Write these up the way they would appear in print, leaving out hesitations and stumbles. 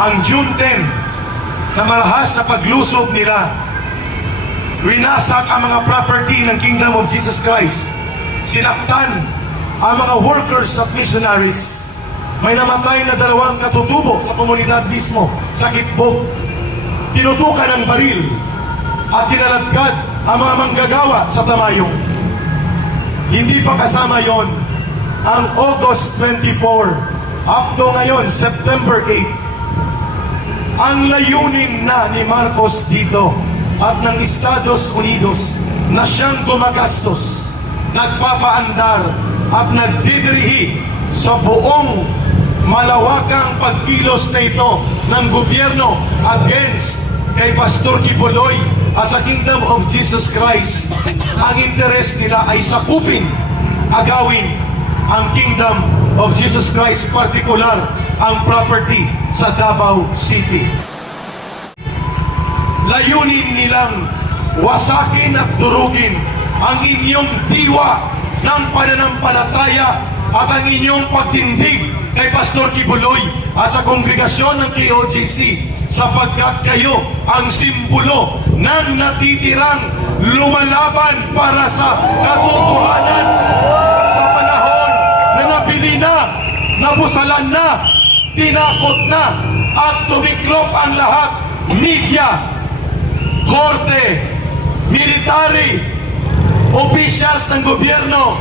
Ang June 10, na malahas na paglusob nila, winasak ang mga property ng Kingdom of Jesus Christ. Sinaktan ang mga workers of missionaries. May namatay na 2 katutubo sa komunidad mismo, sa Kitbog. Tinutukan ng baril at tinaladkad ang mga manggagawa sa Tamayong. Hindi pa kasama yon ang August 24 up to ngayon, September 8. Ang layunin na ni Marcos dito at ng Estados Unidos na siyang gumagastos, nagpapaandar at nagdidirihi sa buong malawakang pagkilos na ito ng gobyerno against kay Pastor Kibuloy at sa Kingdom of Jesus Christ. Ang interes nila ay sakupin, agawin ang Kingdom of Jesus Christ, partikular ang property sa Davao City. Layunin nilang wasakin at durugin ang inyong diwa ng pananampalataya at ang inyong pagtindig kay Pastor Kibuloy at sa kongregasyon ng KOJC, sapagkat kayo ang simbolo ng natitirang lumalaban para sa katotohanan sa panahon na nabili na, nabusalan na, tinakot na at tumiklop ang lahat. Media, korte, military, officials ng gobyerno,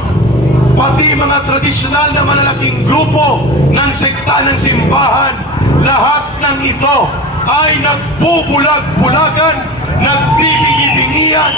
pati mga tradisyonal na malalaking grupo ng sekta ng simbahan, lahat ng ito ay nagbubulag-bulagan, nagbibingi-bingian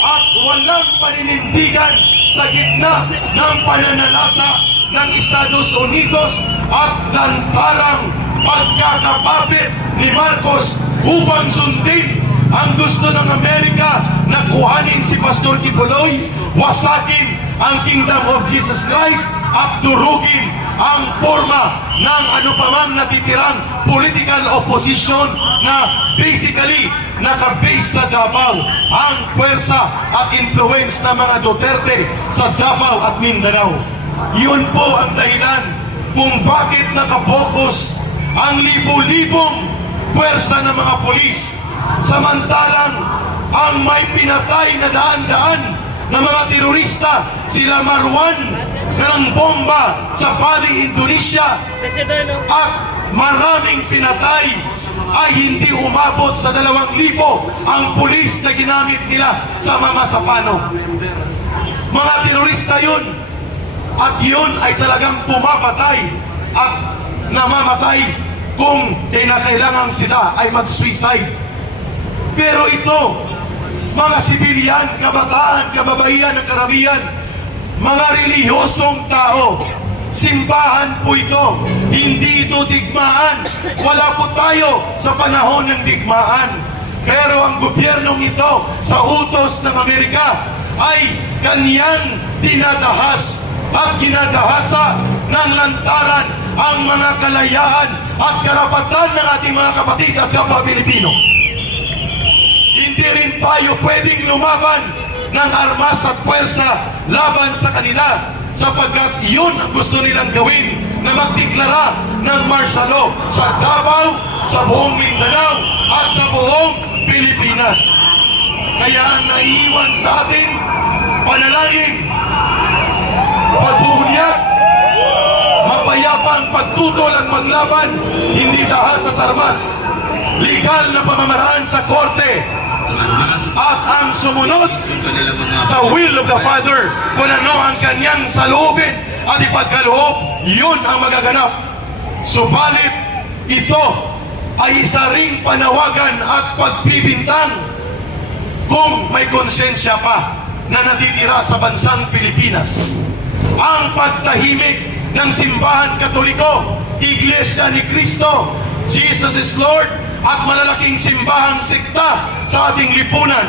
at walang paninindigan sa gitna ng pananalasa ng Estados Unidos at lantarang pagkakapapit ni Marcos upang sundin ang gusto ng Amerika na kuhanin si Pastor Kibuloy, wasakin ang Kingdom of Jesus Christ at durugin ang forma ng anupamang natitirang political opposition na basically nakabase sa Davao. Ang pwersa at influence ng mga Duterte sa Davao at Mindanao. Yun po ang dahilan kung bakit nakapokus ang libo-libong pwersa ng mga polis, samantalang ang may pinatay na daan-daan na mga terorista, sila Marwan na ng bomba sa Bali, Indonesia, at maraming pinatay ay hindi umabot sa 2,000 ang pulis na ginamit nila sa Mamasapano. Mga terorista yun, at yun ay talagang pumapatay at namamatay kung kinakailangan sila ay mag-suicide. Pero ito, mga sibilyan, kabataan, kababaihan ng karamihan, mga relihiyosong tao, simbahan po ito, hindi ito digmaan. Wala po tayo sa panahon ng digmaan. Pero ang gobyernong ito sa utos ng Amerika ay kanyang dinadahas at ginadahasa ng lantaran ang mga kalayaan at karapatan ng ating mga kapatid at kapwa Pilipino. Hindi rin tayo pwedeng lumaban ng armas at pwersa laban sa kanila, sapagkat yun ang gusto nilang gawin, na magdeklara ng martial law sa Davao, sa buong Mindanao at sa buong Pilipinas. Kaya ang naiiwan sa atin, panalangin, pagbubunyag, mapayapang pagtutol at maglaban, hindi dahas at armas, legal na pamamaraan sa korte, at ang sumunod sa will of the Father kung ano ang kanyang saloobin at ipagkaloob, yun ang magaganap. Subalit ito ay isa ring panawagan at pagpibintang kung may konsensya pa na natitira sa bansang Pilipinas. Ang pagtahimik ng simbahan Katoliko, Iglesia ni Cristo, Jesus is Lord, at malalaking simbahang sikta sa ating lipunan.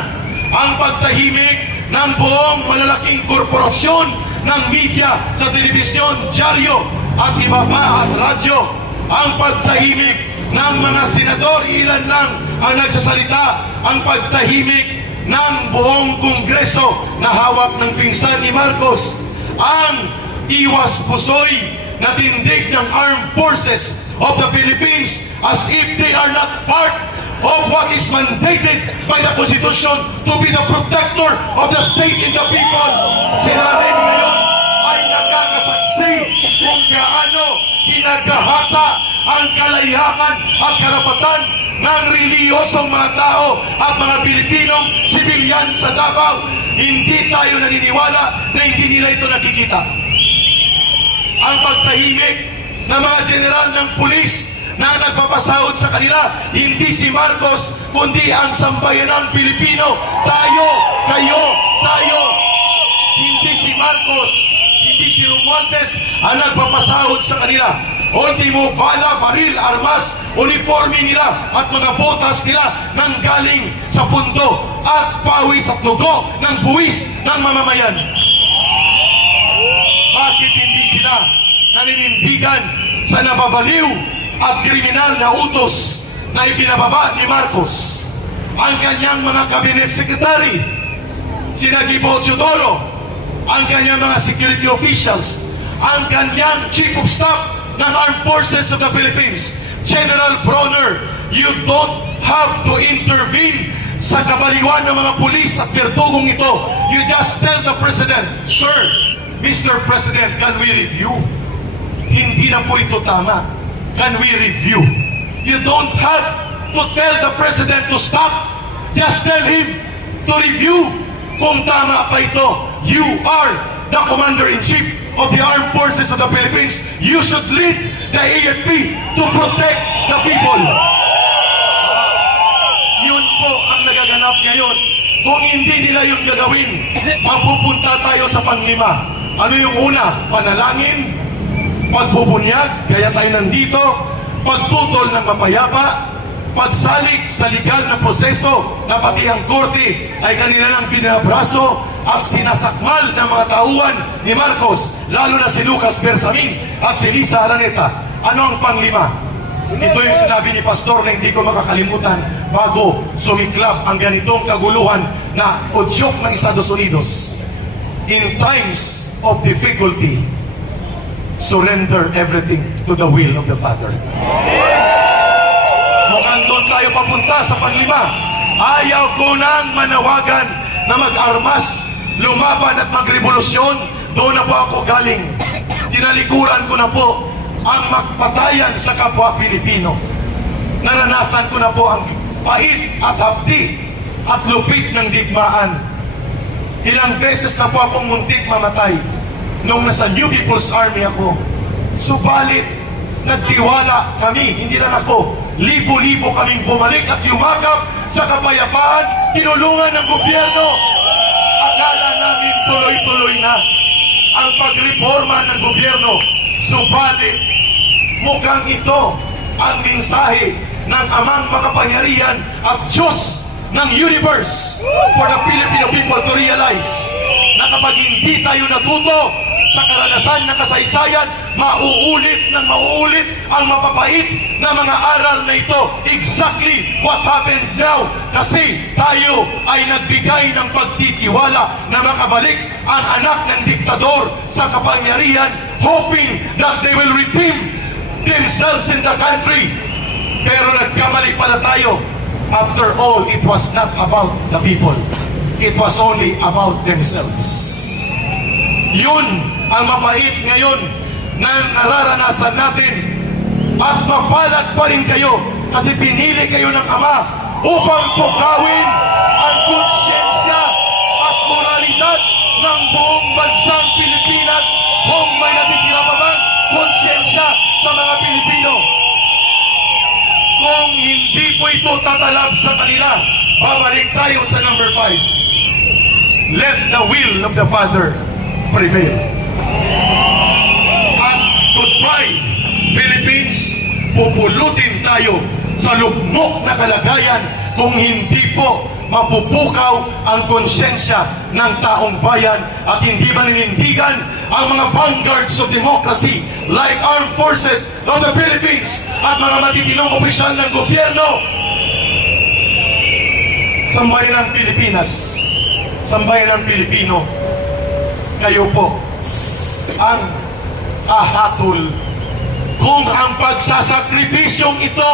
Ang pagtahimik ng buong malalaking korporasyon ng media sa telebisyon, dyaryo at iba pa at radyo. Ang pagtahimik ng mga senador, ilan lang ang nagsasalita. Ang pagtahimik ng buong kongreso na hawak ng pinsan ni Marcos. Ang iwas pusoy na tindig ng Armed Forces of the Philippines as if they are not part of what is mandated by the Constitution to be the protector of the state and the people. Sila rin ngayon ay nakakasaksi kung gaano kinagahasa ang kalayakan at karapatan ng reliyosong mga tao at mga Pilipinong sibilyan sa Davao. Hindi tayo naniniwala na hindi nila ito nakikita. Ang pagtahimik ng mga general ng pulis na nagpapasahod sa kanila, hindi si Marcos, kundi ang sambayanang Pilipino. Tayo, kayo, tayo. Hindi si Marcos, hindi si Romualdez ang nagpapasahod sa kanila. Ultimo, bala, baril, armas, uniforme nila at mga botas nila nang galing sa pundo at pawis at dugo ng buwis ng mamamayan. Bakit hindi sila naninindigan sa nababaliw at kriminal na utos na ibinababa ni Marcos? Ang kanyang mga cabinet secretary, sina Gibo Teodoro, ang kanyang mga security officials, ang kanyang chief of staff ng Armed Forces of the Philippines, General Bronner. You don't have to intervene sa kabaliwan ng mga pulis at berdugong ito. You just tell the President, Sir, Mr. President, can we review? Hindi na po ito tama. Can we review? You don't have to tell the President to stop. Just tell him to review kung tama pa ito. You are the Commander-in-Chief of the Armed Forces of the Philippines. You should lead the AFP to protect the people. Yun po ang nagaganap ngayon. Kung hindi nila yung gagawin, mapupunta tayo sa panglima. Ano yung una? Panalangin, pagbubunyag, kaya tayo nandito, pagtutol ng mapayapa, pagsalik sa legal na proseso na pati ang korte ay kanila nang binabraso at sinasakmal ng mga tauhan ni Marcos, lalo na si Lucas Bersamin at si Lisa Araneta. Ano ang panglima? Ito yung sinabi ni Pastor na hindi ko makakalimutan bago sumiklab ang ganitong kaguluhan na udyok ng Estados Unidos. In times of difficulty, surrender everything to the will of the Father. Mukhang doon tayo papunta sa panglima. Ayaw ko nang manawagan na mag-armas, lumaban at magrevolusyon. Doon na po ako galing. Tinalikuran ko na po ang magpatayan sa kapwa Pilipino. Naranasan ko na po ang pait at hapdi at lupit ng digmaan. Ilang beses na po akong muntik mamatay nung nasa New People's Army ako. Subalit, nagtiwala kami, hindi lang ako, libo-libo kaming bumalik at yumakap sa kapayapaan, tinulungan ng gobyerno. Akala namin tuloy-tuloy na ang pagreforma ng gobyerno. Subalit, mukhang ito ang mensahe ng Amang Makapangyarihan at Diyos ng universe for the Filipino people to realize na kapag hindi tayo natuto sa karanasan na kasaysayan, mauulit ng mauulit ang mapapait na mga aral na ito. Exactly what happened now. Kasi tayo ay nagbigay ng pagtitiwala na makabalik ang anak ng diktador sa kapangyarihan, hoping that they will redeem themselves in the country. Pero nagkamali pala tayo. After all, it was not about the people. It was only about themselves. Yun ang mapait ngayon na nararanasan natin. At mapalad pa rin kayo kasi pinili kayo ng Ama upang pukawin ang konsyensya at moralidad ng buong bansang Pilipinas kung may natitira pa bang konsyensya sa mga Pilipino. Kung hindi po ito tatalab sa kanila, babalik tayo sa number 5. Let the will of the Father prevail. At goodbye, Philippines, pupulutin tayo sa lugmok na kalagayan kung hindi po mapupukaw ang konsensya ng taong bayan at hindi maninindigan ang mga vanguards of democracy like Armed Forces of the Philippines at mga matitinong opisyal ng gobyerno. Sambayan ng Pilipinas, sambayan ng Pilipino, kayo po ang ahatol kung ang pagsasakripisyong ito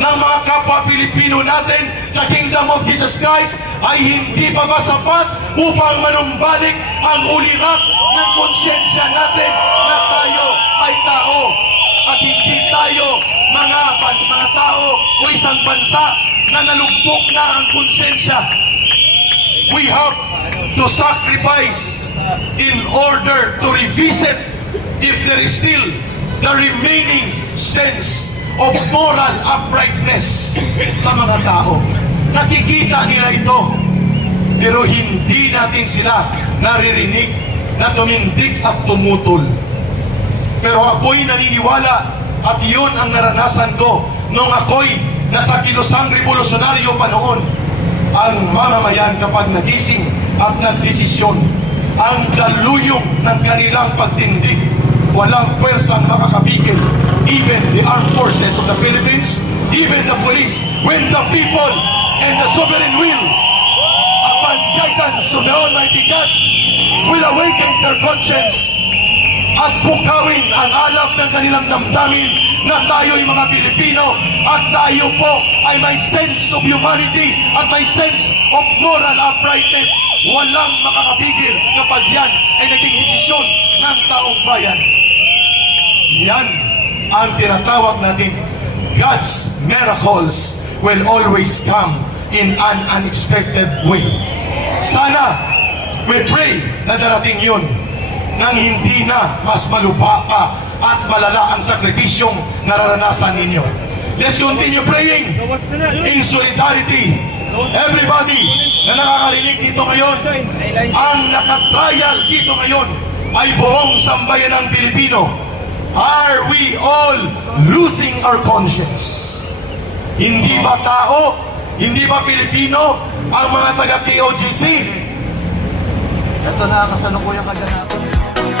ng mga kapwa Pilipino natin sa Kingdom of Jesus Christ ay hindi pa ba sapat upang manumbalik ang ulirat ng konsyensya natin na tayo ay tao at hindi tayo mga tao o isang bansa na nalugpok na ang konsensya. We have to sacrifice in order to revisit if there is still the remaining sense of moral uprightness sa mga tao. Nakikita nila ito, pero hindi natin sila naririnig na tumindig at tumutol. Pero ako'y naniniwala at iyon ang naranasan ko nung ako'y nasa kilusang revolusyonaryo pa noon. Ang mamamayan kapag nagising at nagdesisyon, ang daluyong ng kanilang pagtindig, walang pwersang makakapigil. Even the armed forces of the Philippines, even the police, when the people and the sovereign will, upon guidance of the Almighty God, will awaken their conscience at bukawin ang alab ng kanilang damdamin na tayo'y mga Pilipino at tayo po ay may sense of humanity at may sense of moral uprightness. Walang makakapigil kapag yan ay naging desisyon ng taong bayan. Yan ang tinatawag natin, God's miracles will always come in an unexpected way. Sana, we pray na darating yun nang hindi na mas malubha pa at malala ang sakripisyong nararanasan ninyo. Let's continue praying in solidarity. Everybody na nakakarinig dito ngayon, ang nakatrial dito ngayon ay buong sambayan ng Pilipino. Are we all losing our conscience? Hindi ba tao? Hindi ba Pilipino ang mga taga-KOGC? Ito na kasalukuyang kaganapan.